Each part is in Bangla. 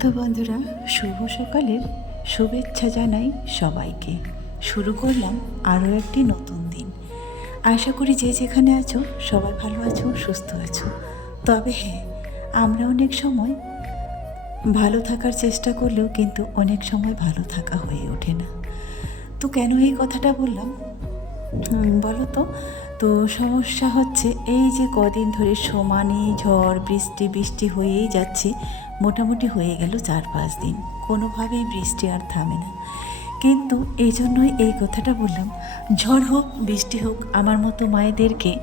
তো বন্ধুরা, শুভ সকালের শুভেচ্ছা জানাই সবাইকে। শুরু করলাম আরও একটি নতুন দিন। আশা করি যে যেখানে আছো, সবাই ভালো আছো, সুস্থ আছো। তবে হ্যাঁ আমরা অনেক সময় ভালো থাকার চেষ্টা করলেও কিন্তু অনেক সময় ভালো থাকা হয়ে ওঠে না। তো কেন এই কথাটা বললাম? বলো তো। তো সমস্যা হচ্ছে এই যে কদিন ধরে সমানই ঝড়, বৃষ্টি বৃষ্টি হয়েই যাচ্ছে। মোটামুটি হয়ে গেল চার পাঁচ দিন। কোনোভাবেই বৃষ্টি আর থামে না। কিন্তু এই জন্যই এই কথাটা বললাম, ঝড় হোক, বৃষ্টি হোক, আমার মতো মায়েদেরকে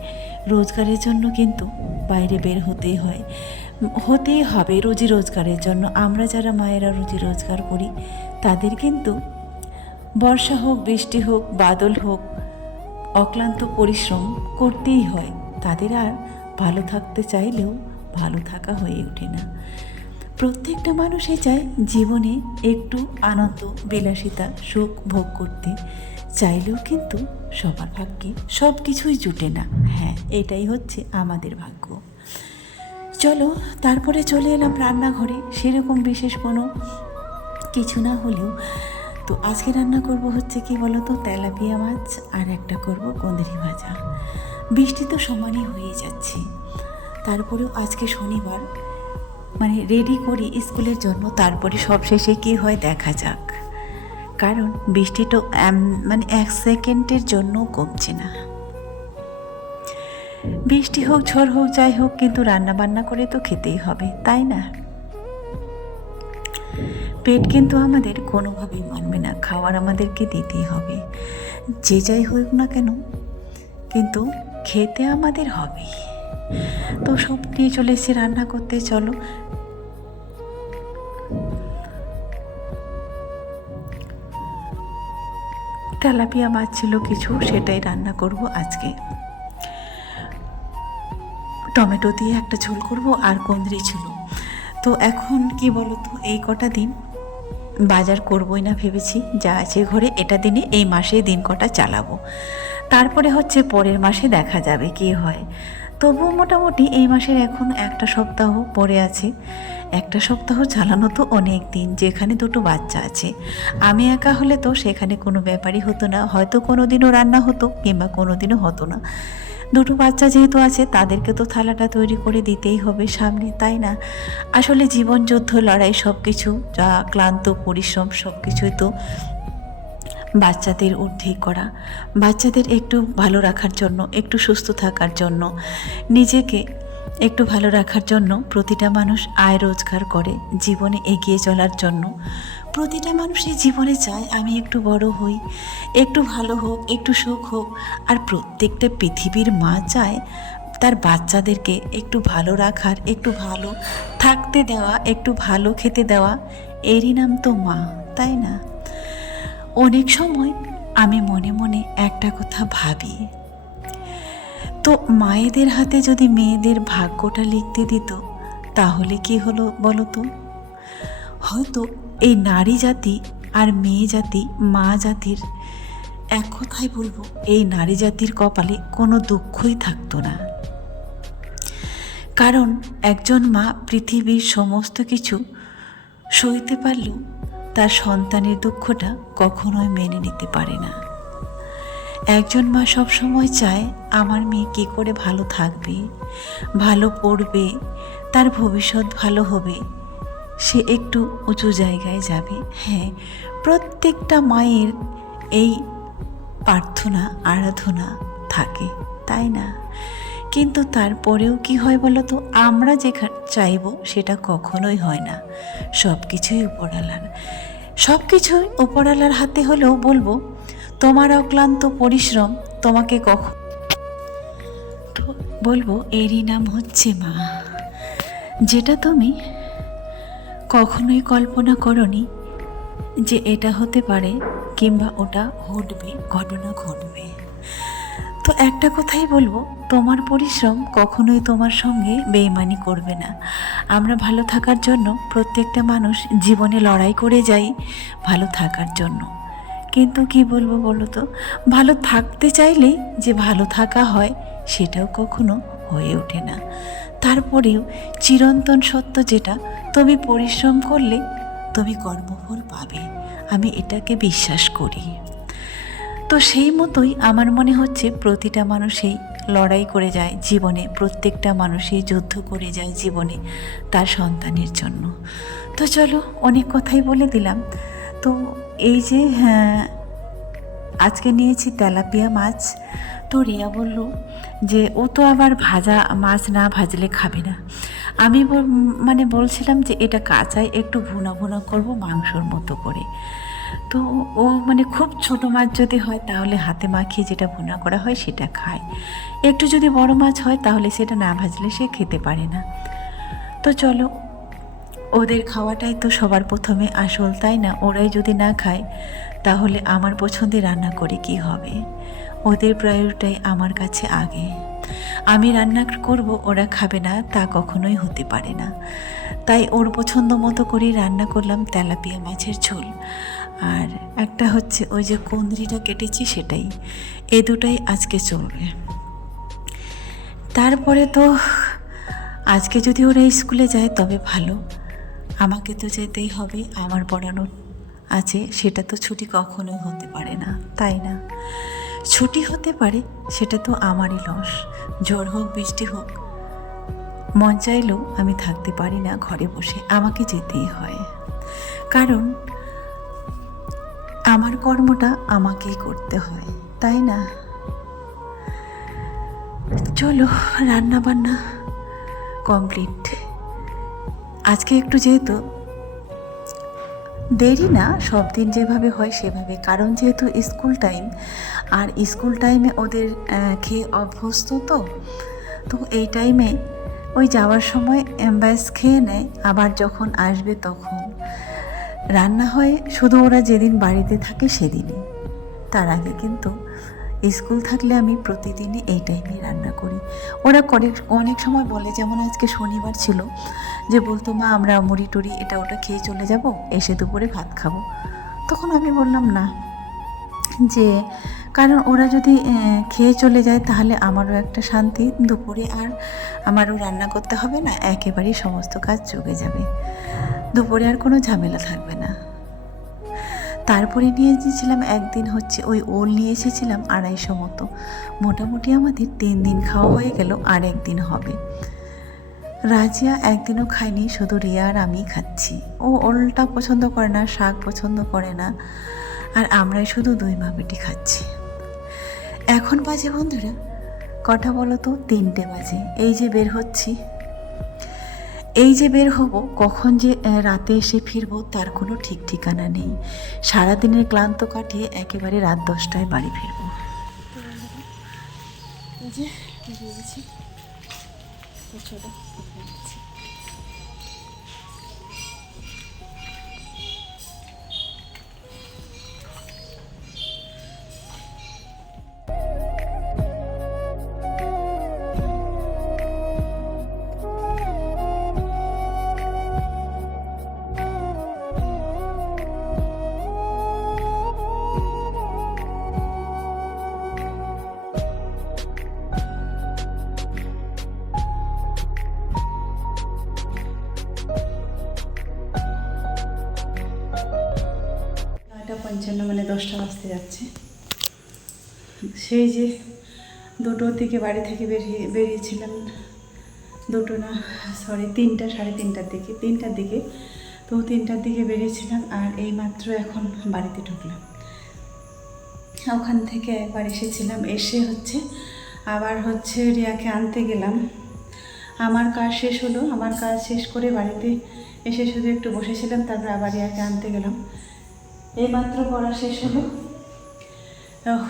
রোজগারের জন্য কিন্তু বাইরে বের হতেই হয়। হতেই হবে রুজি রোজগারের জন্য। আমরা যারা মায়েরা রুজি রোজগার করি, তাদের কিন্তু বর্ষা হোক, বৃষ্টি হোক, বাদল হোক, অক্লান্ত পরিশ্রম করতেই হয়। তাদের আর ভালো থাকতে চাইলেও ভালো থাকা হয়ে ওঠে না। প্রত্যেকটা মানুষই চায় জীবনে একটু আনন্দ, বিলাসিতা, সুখ ভোগ করতে। চাইলেও কিন্তু সবার ভাগ্যে সব কিছুই জুটে না। হ্যাঁ এটাই হচ্ছে আমাদের ভাগ্য। চলো, তারপরে চলে এলাম রান্নাঘরে। সেরকম বিশেষ কোনো কিছু না হলেও। তো আজকে রান্না করব হচ্ছে কি বলো তো তেলাপিয়া মাছ আর একটা করব কুঁদরি ভাজা। বৃষ্টি তো সমানই হয়ে যাচ্ছে। তারপরেও আজকে শনিবার। মানে রেডি করি স্কুলের জন্য, তারপরে সব শেষে কী হয় দেখা যাক। কারণ বৃষ্টি তো মানে এক সেকেন্ডের জন্য কমছে না। বৃষ্টি হোক, ঝড় হোক, যাই হোক, কিন্তু রান্না বান্না করে তো খেতেই হবে, তাই না? পেট কিন্তু আমাদের কোনোভাবেই মানবে না, খাওয়ার আমাদেরকে দিতেই হবে। যে যাই হোক না কেন, কিন্তু খেতে আমাদের হবেই। তো সব নিয়ে চলে এসে রান্না করতে চলো তেলাপিয়া মাছ ছিল কিছু, সেটাই রান্না করব আজকে। টমেটো দিয়ে একটা ঝোল করব আর কুঁদরি ছিল। তো এখন কি বলো তো এই কটা দিন বাজার করবই না ভেবেছি, যা আছে ঘরে, এটা দিনে, এই মাসে দিন কটা চালাবো। তারপরে হচ্ছে পরের মাসে দেখা যাবে কি হয়। তবুও মোটামুটি এই মাসের এখন একটা সপ্তাহ পরে আছে। একটা সপ্তাহ চালানো তো অনেক দিন, যেখানে দুটো বাচ্চা আছে। আমি একা হলে তো সেখানে কোনো ব্যাপারই হতো না, হয়তো কোনো দিনও রান্না হতো কিংবা কোনো দিনও হতো না। দুটো বাচ্চা যেহেতু আছে, তাদেরকে তো থালাটা তৈরি করে দিতেই হবে সামনে, তাই না? আসলে জীবন, যুদ্ধ, লড়াই সব কিছু যা ক্লান্ত, পরিশ্রম সব কিছুই তো বাচ্চাদের ঊর্ধ্বেই করা। বাচ্চাদের একটু ভালো রাখার জন্য, একটু সুস্থ থাকার জন্য, নিজেকে একটু ভালো রাখার জন্য প্রতিটা মানুষ আয় রোজগার করে জীবনে এগিয়ে চলার জন্য। প্রতিটা মানুষই জীবনে চায় আমি একটু বড় হই, একটু ভালো হোক, একটু সুখ হোক। আর প্রত্যেকটা পৃথিবীর মা চায় তার বাচ্চাদেরকে একটু ভালো রাখার, একটু ভালো থাকতে দেওয়া, একটু ভালো খেতে দেওয়া। এরই নাম তো মা, তাই না? অনেক সময় আমি মনে মনে একটা কথা ভাবি তো মায়েদের হাতে যদি মেয়েদের ভাগ্যটা লিখতে দিত, তাহলে কি হলো বলো তো হয়তো এই নারী জাতি আর মেয়ে জাতি, মা জাতির এক কথাই বলব, এই নারী জাতির কপালে কোনো দুঃখই থাকতো না। কারণ একজন মা পৃথিবীর সমস্ত কিছু সইতে পারলেও তার সন্তানের দুঃখটা কখনোই মেনে নিতে পারে না। একজন মা সবসময় চায়, আমার মেয়ে কী করে ভালো থাকবে? ভালো পড়বে? তার ভবিষ্যৎ ভালো হবে? সে একটু উঁচু জায়গায় যাবে। হ্যাঁ প্রত্যেকটা মায়ের এই প্রার্থনা, আরাধনা থাকে, তাই না? কিন্তু তারপরেও কি হয় বলো তো? আমরা যেখানে চাইব সেটা কখনোই হয় না। সব কিছুই উপরালার। সব কিছুই উপরালার হাতে হলেও বলব তোমার অক্লান্ত পরিশ্রম তোমাকে কখন তো বলব, এরই নাম হচ্ছে মা। যেটা তুমি কখনোই কল্পনা করনি যে এটা হতে পারে কিংবা ওটা ঘটবে, ঘটনা ঘটবে। তো একটা কথাই বলব, তোমার পরিশ্রম কখনোই তোমার সঙ্গে বেইমানি করবে না। আমরা ভালো থাকার জন্য প্রত্যেকটা মানুষ জীবনে লড়াই করে যাই ভালো থাকার জন্য। কিন্তু কি বলব বলো তো? ভালো থাকতে চাইলে যে ভালো থাকা হয়, সেটাও কখনো হয়ে ওঠে না। তারপরেও চিরন্তন সত্য যেটা, তুমি পরিশ্রম করলে তুমি কর্মফল পাবে। আমি এটাকে বিশ্বাস করি। তো সেই মতোই আমার মনে হচ্ছে প্রতিটা মানুষেই লড়াই করে যায় জীবনে, প্রত্যেকটা মানুষই যুদ্ধ করে যায় জীবনে তার সন্তানের জন্য। তো চলো, অনেক কথাই বলে দিলাম। তো এই যে হ্যাঁ আজকে নিয়েছি তেলাপিয়া মাছ। তো রিয়া বলল যে, ও তো আবার ভাজা মাছ না ভাজলে খাবে না। আমি মানে বলছিলাম যে, এটা কাঁচাই একটু ভুনা ভুনা করব মাংসর মতো করে। তো ও মানে খুব ছোট মাছ যদি হয়, তাহলে হাতে মাখিয়ে যেটা ভুনা করা হয় সেটা খায়। একটু যদি বড় মাছ হয়, তাহলে সেটা না ভাজলে সে খেতে পারে না। তো চলো ওদের খাওয়াটাই তো সবার প্রথমে আসল, তাই না? ওরাই যদি না খায়, তাহলে আমার পছন্দে রান্না করে কি হবে? ওদের প্রায়োরিটাই আমার কাছে আগে। আমি রান্না করব, ওরা খাবে না, তা কখনোই হতে পারে না। তাই ওর পছন্দ মতো করেই রান্না করলাম তেলাপিয়া মাছের ঝোল। আর একটা হচ্ছে ওই যে কুঁদরিটা কেটেছি সেটাই। এ দুটাই আজকে চলবে। তারপরে তো আজকে যদি ওরা স্কুলে যায়, তবে ভালো। আমাকে তো যেতেই হবে, আমার পড়ানোর আছে, সেটা তো ছুটি কখনোই হতে পারে না, তাই না? ছুটি হতে পারে, সেটা তো আমারই লস। ঝড় হোক, বৃষ্টি হোক, মন চাইলেও আমি থাকতে পারি না ঘরে বসে, আমাকে যেতেই হয়। কারণ আমার কর্মটা আমাকেই করতে হয়, তাই না? চলো রান্না বান্না কমপ্লিট। আজকে একটু যেহেতু দেরি না, সব দিন যেভাবে হয় সেভাবে। কারণ যেহেতু স্কুল টাইম, আর স্কুল টাইমে ওদের খেয়ে অভ্যস্ত তো তো এই টাইমে ওই যাওয়ার সময় ব্যাস খেয়ে নেয়, আবার যখন আসবে তখন। রান্না হয়, শুধু ওরা যেদিন বাড়িতে থাকে সেদিনই। তার আগে কিন্তু স্কুল থাকলে আমি প্রতিদিনই এই টাইমে রান্না করি। ওরা করে, অনেক সময় বলে, যেমন আজকে শনিবার ছিল, যে বলতো, মা, আমরা মুড়ি টুড়ি, এটা ওটা খেয়ে চলে যাব, এসে দুপুরে ভাত খাব। তখন আমি বললাম, না। যে, কারণ ওরা যদি খেয়ে চলে যায়, তাহলে আমারও একটা শান্তি, দুপুরে আর আমারও রান্না করতে হবে না, একেবারেই সমস্ত কাজ চুকে যাবে। দুপুরে আর কোনো ঝামেলা থাকবে না। তারপরে নিয়ে এসেছিলাম একদিন হচ্ছে ওই ওল নিয়ে এসেছিলাম আড়াইশো মতো। মোটামুটি আমাদের তিন দিন খাওয়া হয়ে গেল, আর একদিন হবে। রাজিয়া একদিনও খায়নি, শুধু রিয়া আর আমি খাচ্ছি। ও ওলটা পছন্দ করে না, শাক পছন্দ করে না, আর আমরাই শুধু দই মা বেটি খাচ্ছি। এখন বাজে বন্ধুরা কটা বলো তো তিনটে বাজে, এই যে বের হচ্ছি। এই যে বের হব, কখন যে রাতে এসে ফিরবো, তার কোনো ঠিক ঠিকানা নেই। সারাদিনের ক্লান্ত কাটিয়ে একেবারে রাত দশটায় বাড়ি ফিরব। যে চলো নয়টা পঞ্চান্ন মানে দশটা বাজতে যাচ্ছে। সেই যে দুটোর দিকে বাড়ি থেকে বেরিয়ে, বেরিয়েছিলাম দুটো না সরি তিনটা, সাড়ে তিনটার দিকে। তিনটার দিকে, তো তিনটার দিকে বেরিয়েছিলাম আর এই মাত্র এখন বাড়িতে ঢুকলাম। ওখান থেকে একবার এসেছিলাম, এসে হচ্ছে আবার হচ্ছে রিয়াকে আনতে গেলাম। আমার কাজ শেষ হলো, আমার কাজ শেষ করে বাড়িতে এসে শুধু একটু বসেছিলাম, তারপর আবার রিয়াকে আনতে গেলাম। এইমাত্র পড়া শেষ হলো?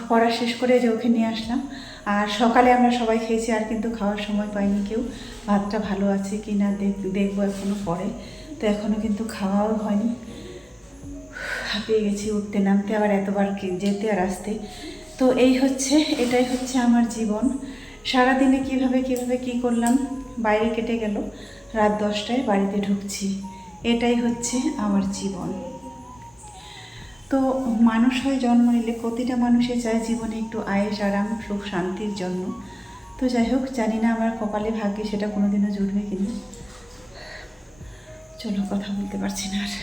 পড়া শেষ করে যে ওকে নিয়ে আসলাম। আর সকালে আমরা সবাই খেয়েছি, আর কিন্তু খাওয়ার সময় পাইনি কেউ। ভাতটা ভালো আছে কি না দেখ- দেখব এখনও পরে। তো এখনও কিন্তু খাওয়াও হয়নি। হাঁপিয়ে গেছি উঠতে নামতে, আবার এতবার যেতে আর আসতে। তো এই হচ্ছে, এটাই হচ্ছে আমার জীবন। সারাদিনে কীভাবে কীভাবে কি করলাম, বাইরে কেটে গেল। রাত দশটায় বাড়িতে ঢুকছি। এটাই হচ্ছে আমার জীবন। তো মানুষ হয়ে জন্ম নিলে প্রতিটা মানুষে চায় জীবনে একটু আয়েস, আরাম, সুখ, শান্তির জন্য। তো যাই হোক, জানি না আমার কপালে ভাগ্যে সেটা কোনোদিনও জুটবে কিনা। চলো, কথা বলতে পারছি না আর।